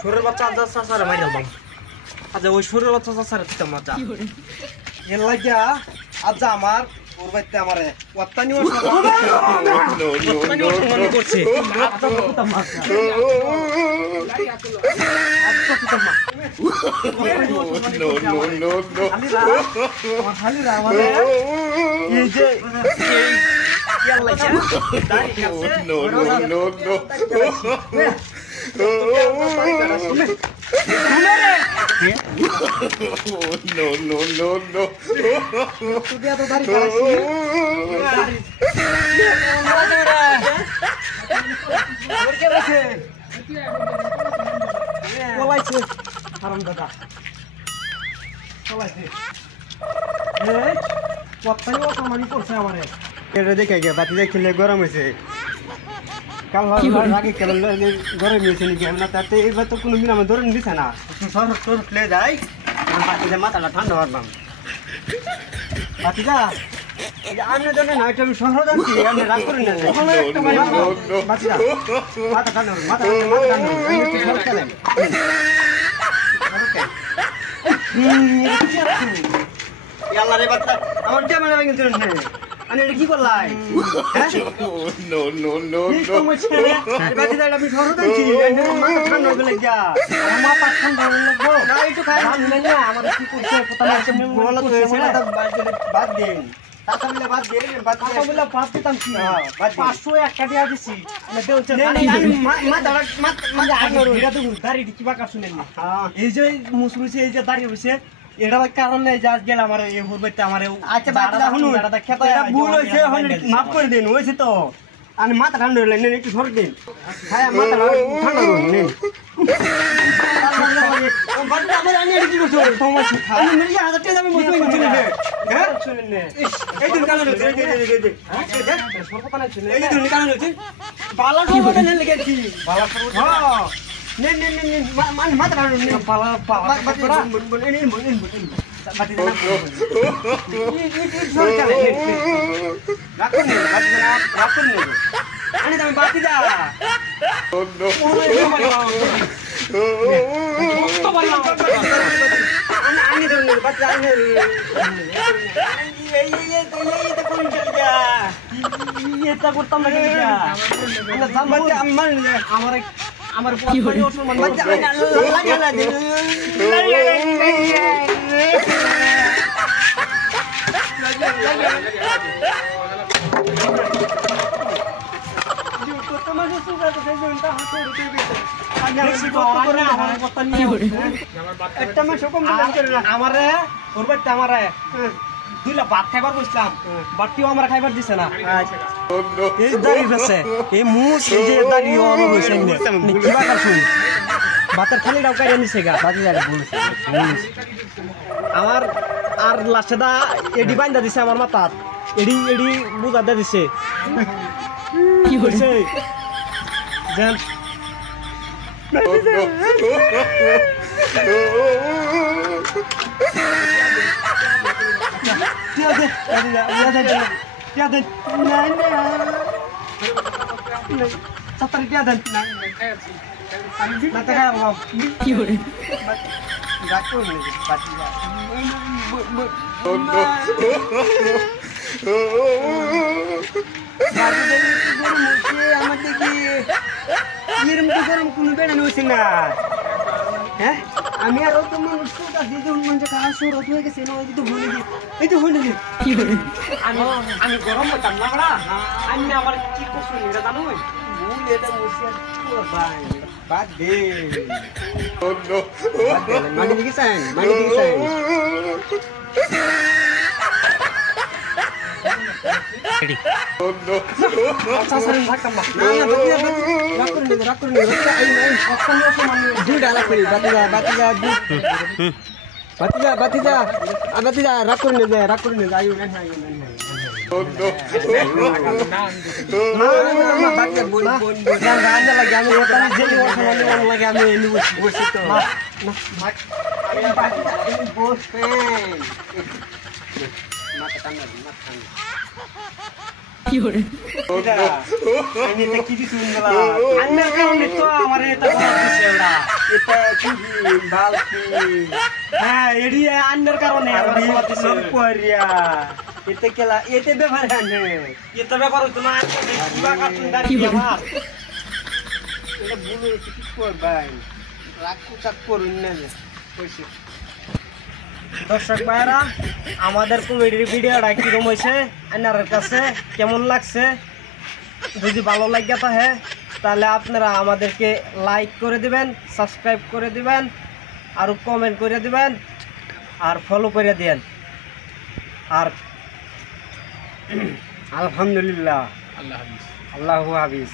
সুরের বাচ্চা আজ চাচারে মারি দাম আজ ওই সুরের বাচ্চা চাচারে দিতাম মজা এর লাগিয়া আজ আমার ওর বাড়িতে আমারে ওয়াত্তানি অসম্মান করছে দেখে গে বাতি খেলে গরম হয়েছে কাল আগে খেলে গরম হয়েছে নাকি না তাতে এবার তো কোনো দিন আমার ধরে দিছে না উঠলে যাই বাতিতে মাথাটা ঠান্ডা হরলাম বাতিটা আপনার জন্য না এটা আমি শহর যাচ্ছি আপনি রাগ করেন না বাতিটা মাথা ঠান্ডা মাথা ঠান্ডা খেলেন আল্লাহ রে বাচ্চা আমার ক্যামেরা ভেঙে দিলেন না আমি এটা কি করলাই নো নো নো নো বাচ্চা আমি শহর যাচ্ছি মাথা ঠান্ডা হবে লাগিয়া মাথা ঠান্ডা হবে লাগবো না একটু খাই না আমার কি করছে প্রথমে একটা বলা তো সেটা বাদ দেন তাহলে বাদ দেন বাদ বলে বাদ দিতাম কি 500 একটা দিয়া দিছি না দেও মাথা এটা তো দাড়ি কি বাকা শুনেন না এই যে মুসরুছে এই যে দাড়ি হইছে এটা কারণ নাই যা গেল আমার এই হুরবাইতে আমার আচ্ছা বাচ্চা শুনুন এটা ভুল হইছে মাফ করে দেন হইছে তো আমি মাথা ঠান্ডা হইলে নেন একটু সরে দিন হ্যাঁ মাথা ঠান্ডা করুন নেন বাচ্চা আমার আমি কি করছো তোমার আমি মেরে 1000 টাকা আমি বসে গেছি হ্যাঁ শুনেন না এই দিন কালো হইছে এই সর্বপানা শুনেন এই দিন কালো হইছে বালা সর্বটা নেন লেগেছি বালা সর্বটা হ্যাঁ নেন নেন নেন মান মাথা ঠান্ডা নেন বালা বাচ্চা বল নেন বাতি না রাখুন আরে তুমি বাতি যা আমি ধরুন বাচ্চা এটা করতাম না আমার আমার বাচ্চা আমারে দুইলা ভাত খাইবার বসলাম বাটিও আমরা খাইবার দিছে না এই দাড়ি আছে এই মুস এই যে দাড়ি অন হইছে কি বাকার শুন ভাতের খালিটাও কাইরা নিছে গা বাজি জায়গা বলছে আমার আর লাস্টেদা এডি বাইন্দা দিছে আমার মাথাত এডি বুঝা দে দিছে কি হইছে জান কোনো বেড়ানো হয়েছে না হ্যাঁ আমি আর তোমার হয়ে গেছে এই তো হয়ে গেছে কি করে আমি গরম হতাম না বড়া আমি আবার কি করছি এটা জানো বাদ দে মানে দিয়েছেন কি করে এটা আমি এটা কি দিছুন বলা আন্নার কারণে তো আমারে এটা বলা দিছে ওরা এটা কি বালতি হ্যাঁ এডি আন্নার কারণে আর আমার বিয়ে সব করিয়া এতে কেলা এতে ব্যাপার আনে এটা ব্যাপার হতো না কিবা কার্টুন দাঁড়ি আমার এটা বলে কি করবাই রাখু চাক করুন না কইছে দর্শক ভাইরা আমাদের কমেডির ভিডিওটা কিরকম হয়েছে আপনার কাছে কেমন লাগছে যদি ভালো লাগে থাকে তাহলে আপনারা আমাদেরকে লাইক করে দিবেন সাবস্ক্রাইব করে দিবেন আর কমেন্ট করে দিবেন আর ফলো করে দেন আর আলহামদুলিল্লাহ আল্লাহ হাফিজ আল্লাহু হাফিজ